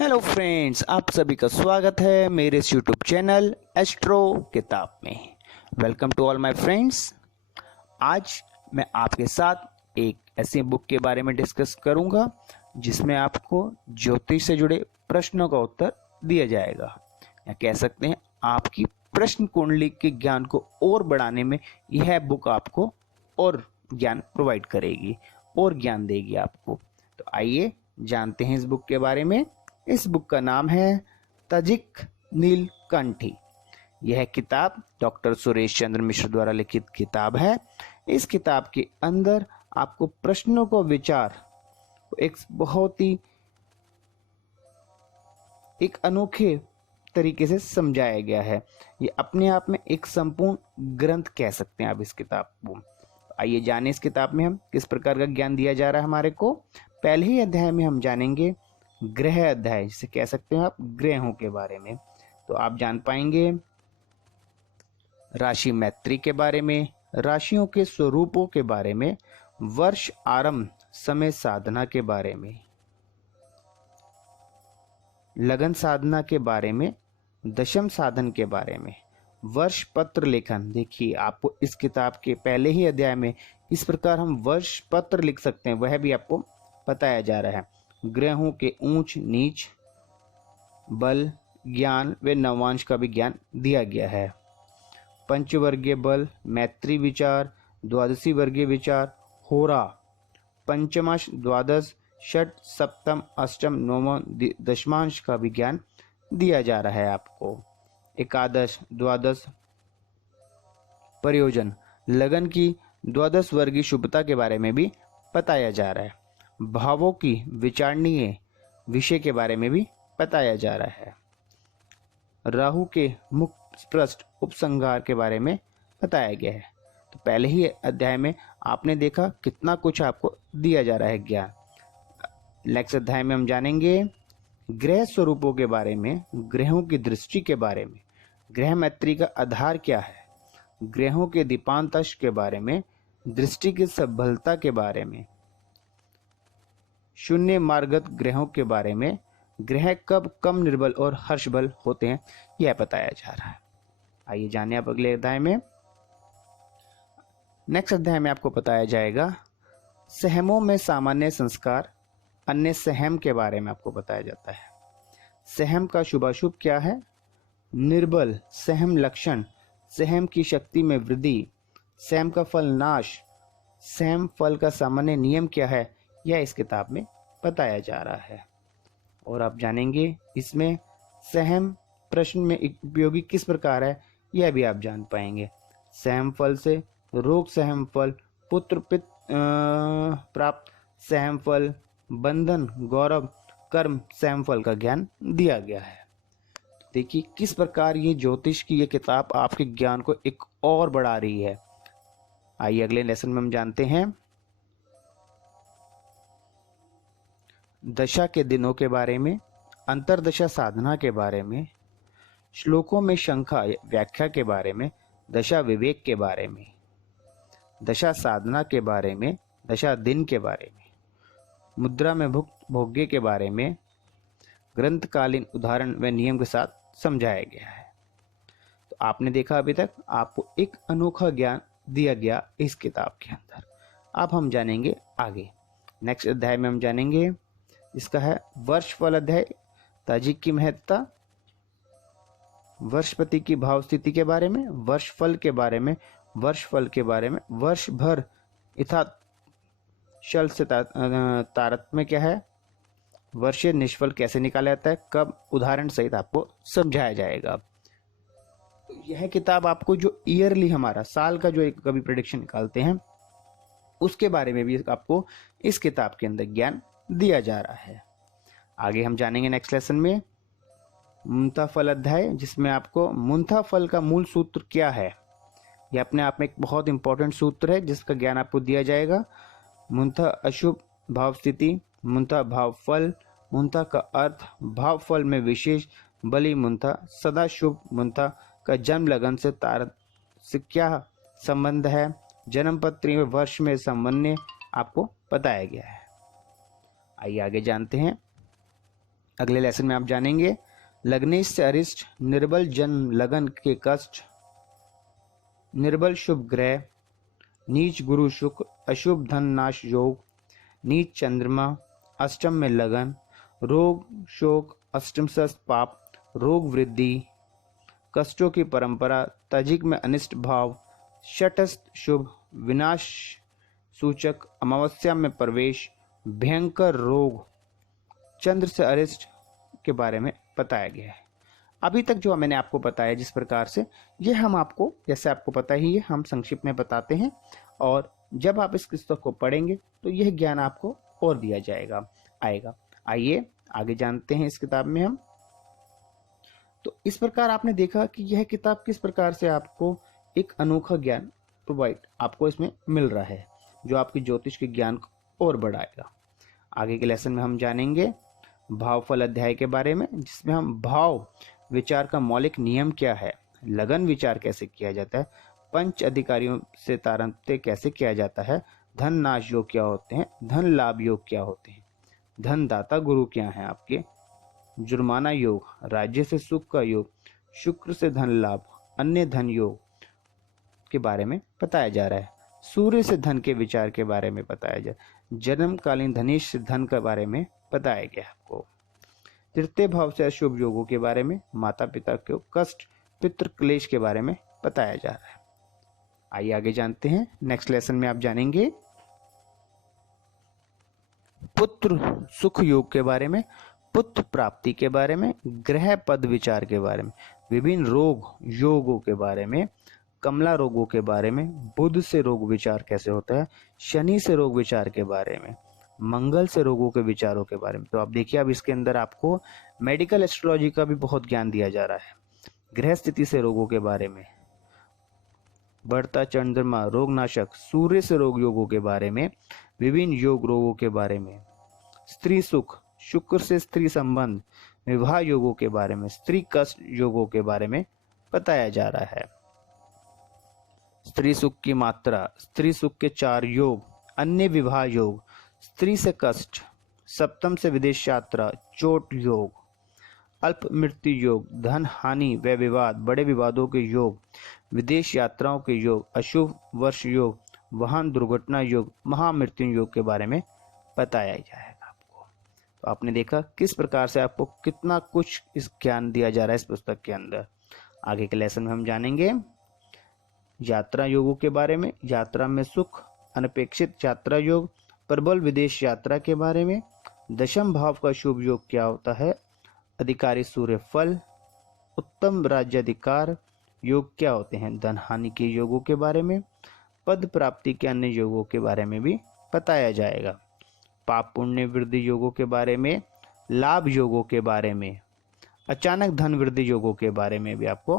Hello friends, आप सभी का स्वागत है मेरे इस यूट्यूब चैनल एस्ट्रो किताब में। Welcome to all my friends. आज मैं आपके साथ एक ऐसी बुक के बारे में डिस्कस करूंगा जिसमें आपको ज्योतिष से जुड़े प्रश्नों का उत्तर दिया जाएगा, या कह सकते हैं आपकी प्रश्न कुंडली के ज्ञान को और बढ़ाने में यह बुक आपको और ज्ञान प्रोवाइड करेगी और ज्ञान देगी आपको। तो आइए जानते हैं इस बुक के बारे में। इस बुक का नाम है ताजिक नीलकंठी। यह किताब डॉक्टर सुरेश चंद्र मिश्र द्वारा लिखित किताब है। इस किताब के अंदर आपको प्रश्नों को विचार एक बहुत ही एक अनोखे तरीके से समझाया गया है। ये अपने आप में एक संपूर्ण ग्रंथ कह सकते हैं आप इस किताब को। आइए जाने इस किताब में हम किस प्रकार का ज्ञान दिया जा रहा है हमारे को। पहले ही अध्याय में हम जानेंगे ग्रह अध्याय, जिसे कह सकते हैं आप ग्रहों के बारे में। तो आप जान पाएंगे राशि मैत्री के बारे में, राशियों के स्वरूपों के बारे में, वर्ष आरंभ समय साधना के बारे में, लगन साधना के बारे में, दशम साधन के बारे में, वर्ष पत्र लेखन। देखिए आपको इस किताब के पहले ही अध्याय में इस प्रकार हम वर्ष पत्र लिख सकते हैं, वह भी आपको बताया जा रहा है। ग्रहों के ऊंच नीच, बल, ज्ञान व नवांश का भी ज्ञान दिया गया है। पंचवर्गीय बल, मैत्री विचार, द्वादशी वर्गीय विचार, होरा, पंचमांश, द्वादश, षट, सप्तम, अष्टम, नवम, दशमांश का भी ज्ञान दिया जा रहा है आपको। एकादश, द्वादश, प्रयोजन, लगन की द्वादश वर्गीय शुभता के बारे में भी बताया जा रहा है। भावों की विचारणीय विषय के बारे में भी बताया जा रहा है। राहु के मुक्त पृष्ठ उपसंहार के बारे में बताया गया है। तो पहले ही अध्याय में आपने देखा कितना कुछ आपको दिया जा रहा है ज्ञान। नेक्स्ट अध्याय में हम जानेंगे ग्रह स्वरूपों के बारे में, ग्रहों की दृष्टि के बारे में, ग्रह मैत्री का आधार क्या है, ग्रहों के दीपांतश के बारे में, दृष्टि की सबलता के बारे में, शून्य मार्गत ग्रहों के बारे में, ग्रह कब कम निर्बल और हर्षबल होते हैं, यह बताया जा रहा है। आइए जानिए आप अगले अध्याय में। नेक्स्ट अध्याय में आपको बताया जाएगा सहमों में सामान्य संस्कार, अन्य सहम के बारे में आपको बताया जाता है। सहम का शुभाशुभ क्या है, निर्बल सहम लक्षण, सहम की शक्ति में वृद्धि, सहम का फल नाश, सहम फल का सामान्य नियम क्या है, यह इस किताब में बताया जा रहा है। और आप जानेंगे इसमें सहम प्रश्न में उपयोगी किस प्रकार है, यह भी आप जान पाएंगे। सहम फल से रोग सहम फल, पुत्र पित प्राप्त सहम फल, बंधन गौरव कर्म सहम फल का ज्ञान दिया गया है। देखिए किस प्रकार ये ज्योतिष की ये किताब आपके ज्ञान को एक और बढ़ा रही है। आइए अगले लेसन में हम जानते हैं दशा के दिनों के बारे में, अंतरदशा साधना के बारे में, श्लोकों में शंखा व्याख्या के बारे में, दशा विवेक के बारे में, दशा साधना के बारे में, दशा दिन के बारे में, मुद्रा में भुक्त भोग्य के बारे में, ग्रंथकालीन उदाहरण व नियम के साथ समझाया गया है। तो आपने देखा अभी तक आपको एक अनोखा ज्ञान दिया गया इस किताब के अंदर। अब हम जानेंगे आगे। नेक्स्ट अध्याय में हम जानेंगे, इसका है वर्षफल अध्याय, ताजिक की महत्ता, वर्षपति की भाव स्थिति के बारे में, वर्षफल के बारे में, वर्षफल के बारे में, वर्ष भर यथात शल से तारतम्य क्या है, वर्ष निष्फल कैसे निकाला जाता है, कब, उदाहरण सहित आपको समझाया जाएगा। यह किताब आपको जो ईयरली हमारा साल का जो एक कभी प्रेडिक्शन निकालते हैं उसके बारे में भी आपको इस किताब के अंदर ज्ञान दिया जा रहा है। आगे हम जानेंगे नेक्स्ट लेसन में मुंथा फल अध्याय, जिसमें आपको मुंथा फल का मूल सूत्र क्या है, यह अपने आप में एक बहुत इंपॉर्टेंट सूत्र है जिसका ज्ञान आपको दिया जाएगा। मुंथा अशुभ भाव स्थिति, मुंथा भाव फल, मुंथा का अर्थ, भाव फल में विशेष, बलि मुंथा, सदा शुभ मुंथा का जन्म लगन से तारत से क्या संबंध है, जन्म पत्री में वर्ष में संबंध आपको बताया गया है। आइए आगे जानते हैं अगले लेसन में आप जानेंगे लग्नेश से अरिष्ट, निर्बल जन्म लगन के कष्ट, निर्बल शुभ ग्रह, नीच गुरु शुक्र, अशुभ धन नाश योग, नीच चंद्रमा, अष्टम में लगन, रोग शोक, अष्टम सस्त पाप, रोग वृद्धि, कष्टों की परंपरा, तजिक में अनिष्ट भाव, शटस्थ शुभ, विनाश सूचक, अमावस्या में प्रवेश, भयंकर रोग, चंद्र से अरिष्ट के बारे में बताया गया है। अभी तक जो मैंने आपको बताया जिस प्रकार से, ये हम आपको, जैसे आपको पता ही है, हम संक्षिप्त में बताते हैं, और जब आप इस पुस्तक को पढ़ेंगे तो यह ज्ञान आपको और दिया जाएगा आएगा। आइए आगे जानते हैं इस किताब में हम। तो इस प्रकार आपने देखा कि यह किताब किस प्रकार से आपको एक अनोखा ज्ञान प्रोवाइड आपको इसमें मिल रहा है, जो आपकी ज्योतिष के ज्ञान को और बढ़ाएगा। आगे के लेसन में हम जानेंगे भावफल अध्याय के बारे में, जिसमें हम भाव विचार का मौलिक नियम क्या है, लगन विचार कैसे किया जाता है, पंच अधिकारियों से तारतम्य कैसे किया जाता है, धन नाश योग क्या होते हैं, धन लाभ योग क्या होते हैं, धन दाता गुरु क्या है आपके, जुर्माना योग, राज्य से सुख का योग, शुक्र से धन लाभ, अन्य धन योग के बारे में बताया जा रहा है, सूर्य से धन के विचार के बारे में बताया जा रहा है, जन्मकालीन धनेश से धन के बारे में बताया गया आपको, तृतीय भाव से अशुभ योगों के बारे में, माता पिता के कष्ट, पितृ क्लेश के बारे में बताया जा रहा है। आइए आगे जानते हैं। नेक्स्ट लेसन में आप जानेंगे पुत्र सुख योग के बारे में, पुत्र प्राप्ति के बारे में, ग्रह पद विचार के बारे में, विभिन्न रोग योगों के बारे में, कमला रोगों के बारे में, बुध से रोग विचार कैसे होता है, शनि से रोग विचार के बारे में, मंगल से रोगों के विचारों के बारे में। तो आप देखिए, अब इसके अंदर आपको मेडिकल एस्ट्रोलॉजी का भी बहुत ज्ञान दिया जा रहा है, ग्रह स्थिति से रोगों के बारे में, बढ़ता चंद्रमा रोगनाशक, सूर्य से रोग योगों के बारे में, विभिन्न योग रोगों के बारे में, स्त्री सुख, शुक्र से स्त्री संबंध, विवाह योगों के बारे में, स्त्री कष्ट योगों के बारे में बताया जा रहा है, स्त्री सुख की मात्रा, स्त्री सुख के 4 योग, अन्य विवाह योग, स्त्री से कष्ट, सप्तम से विदेश यात्रा, चोट योग, अल्प मृत्यु योग, धन हानि व विवाद, बड़े विवादों के योग, विदेश यात्राओं के योग, अशुभ वर्ष योग, वाहन दुर्घटना योग, महामृत्यु योग के बारे में बताया जाएगा आपको। तो आपने देखा किस प्रकार से आपको कितना कुछ इस ज्ञान दिया जा रहा है इस पुस्तक के अंदर। आगे के लेसन में हम जानेंगे यात्रा योगों के बारे में, यात्रा में सुख, अनपेक्षित यात्रा योग, प्रबल विदेश यात्रा के बारे में, दशम भाव का शुभ योग क्या होता है, अधिकारी सूर्य फल, उत्तम राज्य अधिकार योग क्या होते हैं, धन हानि के योगों के बारे में, पद प्राप्ति के अन्य योगों के बारे में भी बताया जाएगा, पाप पुण्य वृद्धि योगों के बारे में, लाभ योगों के बारे में, अचानक धन वृद्धि योगों के बारे में भी आपको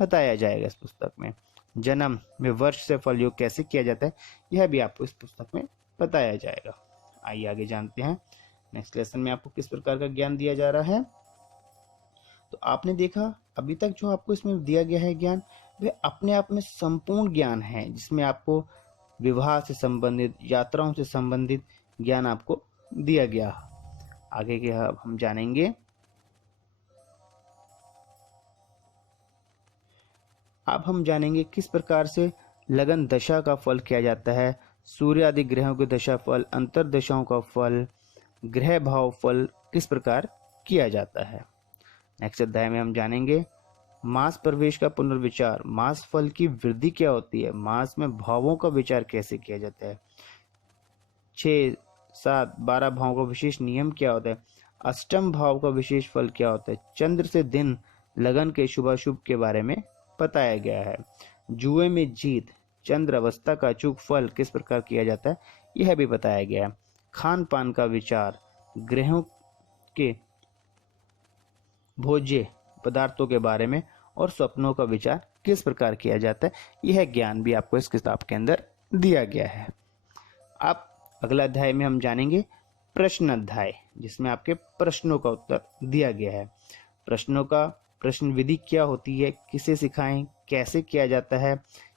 बताया जाएगा इस पुस्तक में, जन्म में वर्ष से फल योग कैसे किया जाता है यह भी आपको इस पुस्तक में बताया जाएगा। आइए आगे जानते हैं नेक्स्ट लेसन में आपको किस प्रकार का ज्ञान दिया जा रहा है। तो आपने देखा अभी तक जो आपको इसमें दिया गया है ज्ञान, वह अपने आप में संपूर्ण ज्ञान है, जिसमें आपको विवाह से संबंधित, यात्राओं से संबंधित ज्ञान आपको दिया गया। आगे के हम जानेंगे, अब हम जानेंगे किस प्रकार से लगन दशा का फल किया जाता है, सूर्य आदि ग्रहों के दशा फल, अंतर दशाओं का फल, ग्रह भाव फल किस प्रकार किया जाता है। नेक्स्ट अध्याय में हम जानेंगे मास प्रवेश का पुनर्विचार, मास फल की वृद्धि क्या होती है, मास में भावों का विचार कैसे किया जाता है, 6, 7, 12 भावों का विशेष नियम क्या होता है, अष्टम भाव का विशेष फल क्या होता है, चंद्र से दिन लगन के शुभाशुभ के बारे में बताया गया है, जुए में जीत, चंद्र अवस्था का अचूक फल किस प्रकार किया जाता है यह भी बताया गया है, खान पान का विचार, ग्रहों के भोज्य पदार्थों के बारे में और स्वप्नों का विचार किस प्रकार किया जाता है, यह ज्ञान भी आपको इस किताब के अंदर दिया गया है। अब अगला अध्याय में हम जानेंगे प्रश्न अध्याय, जिसमें आपके प्रश्नों का उत्तर दिया गया है, प्रश्नों का प्रश्न विधि क्या होती है, किसे सिखाएं, कैसे किया जाता है,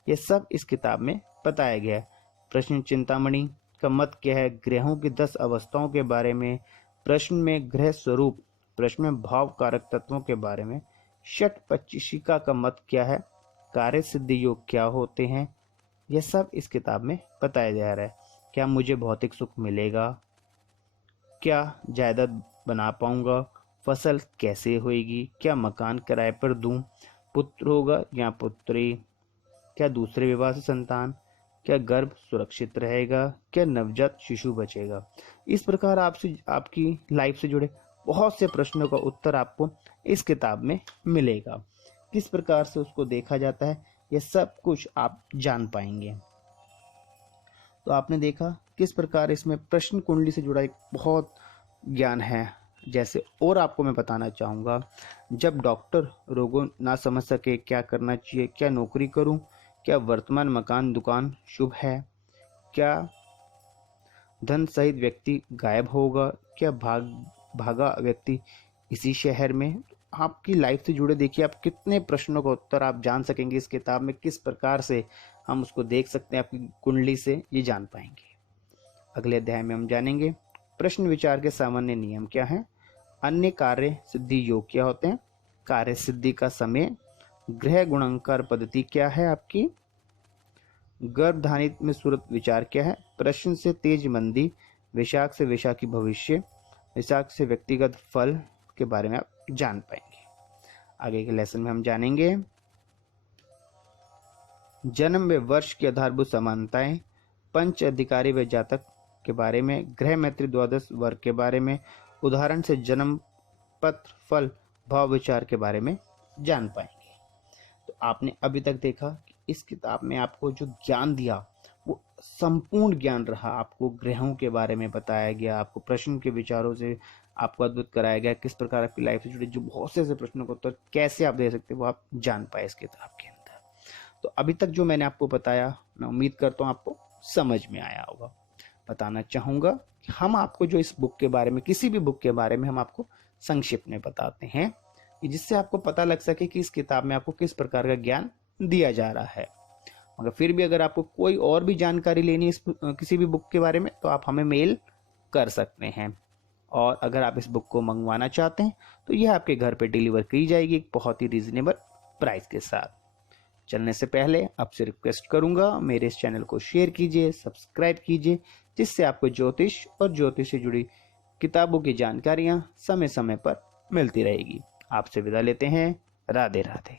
यह सब इस किताब में बताया गया है। प्रश्न चिंतामणि का मत क्या है, ग्रहों की 10 अवस्थाओं के बारे में, प्रश्न में ग्रह स्वरूप, प्रश्न में भाव कारक तत्वों के बारे में, षटपचिशिका का मत क्या है, कार्य सिद्धि योग क्या होते हैं, यह सब इस किताब में बताया जा रहा है। क्या मुझे भौतिक सुख मिलेगा, क्या जायदाद बना पाऊंगा, फसल कैसे होएगी, क्या मकान किराए पर दूं, पुत्र होगा या पुत्री, क्या दूसरे विवाह से संतान, क्या गर्भ सुरक्षित रहेगा, क्या नवजात शिशु बचेगा। इस प्रकार आपसे आपकी लाइफ से जुड़े बहुत से प्रश्नों का उत्तर आपको इस किताब में मिलेगा। किस प्रकार से उसको देखा जाता है, यह सब कुछ आप जान पाएंगे। तो आपने देखा किस प्रकार इसमें प्रश्न कुंडली से जुड़ा एक बहुत ज्ञान है। जैसे और आपको मैं बताना चाहूँगा, जब डॉक्टर रोगों ना समझ सके क्या करना चाहिए, क्या नौकरी करूं, क्या वर्तमान मकान दुकान शुभ है, क्या धन सहित व्यक्ति गायब होगा, क्या भागा व्यक्ति इसी शहर में। आपकी लाइफ से जुड़े देखिए आप कितने प्रश्नों का उत्तर आप जान सकेंगे इस किताब में, किस प्रकार से हम उसको देख सकते हैं, आपकी कुंडली से ये जान पाएंगे। अगले अध्याय में हम जानेंगे प्रश्न विचार के सामान्य नियम क्या हैं, अन्य कार्य सिद्धि योग क्या होते हैं, कार्य सिद्धि का समय, ग्रह गुणांकार पद्धति क्या है आपकी, गर्भधारित में सूरत विचार क्या है, प्रश्न से तेज मंदी, विशाख से वैशाखी भविष्य, विशाख से व्यक्तिगत फल के बारे में आप जान पाएंगे। आगे के लेसन में हम जानेंगे जन्म व वर्ष की आधारभूत समानताएं, पंच अधिकारी व जातक के बारे में, ग्रह मैत्री द्वादश वर्ग के बारे में, उदाहरण से जन्म पत्र फल भाव विचार के बारे में जान पाएंगे। तो आपने अभी तक देखा कि इस किताब में आपको जो ज्ञान दिया वो संपूर्ण ज्ञान रहा। आपको ग्रहों के बारे में बताया गया, आपको प्रश्न के विचारों से आपको अद्भुत कराया गया, किस प्रकार आपकी लाइफ से जुड़े जो बहुत से ऐसे प्रश्नों का उत्तर कैसे आप दे सकते हो वो आप जान पाए इस किताब के अंदर। तो अभी तक जो मैंने आपको बताया मैं उम्मीद करता हूँ आपको समझ में आया होगा। बताना चाहूँगा कि हम आपको जो इस बुक के बारे में, किसी भी बुक के बारे में हम आपको संक्षिप्त में बताते हैं जिससे आपको पता लग सके कि इस किताब में आपको किस प्रकार का ज्ञान दिया जा रहा है। मगर फिर भी अगर आपको कोई और भी जानकारी लेनी है इस किसी भी बुक के बारे में तो आप हमें मेल कर सकते हैं। और अगर आप इस बुक को मंगवाना चाहते हैं तो यह आपके घर पे डिलीवर की जाएगी एक बहुत ही रीजनेबल प्राइस के साथ। चलने से पहले आपसे रिक्वेस्ट करूंगा मेरे इस चैनल को शेयर कीजिए, सब्सक्राइब कीजिए, जिससे आपको ज्योतिष और ज्योतिष से जुड़ी किताबों की जानकारियां समय समय पर मिलती रहेगी। आपसे विदा लेते हैं। राधे राधे।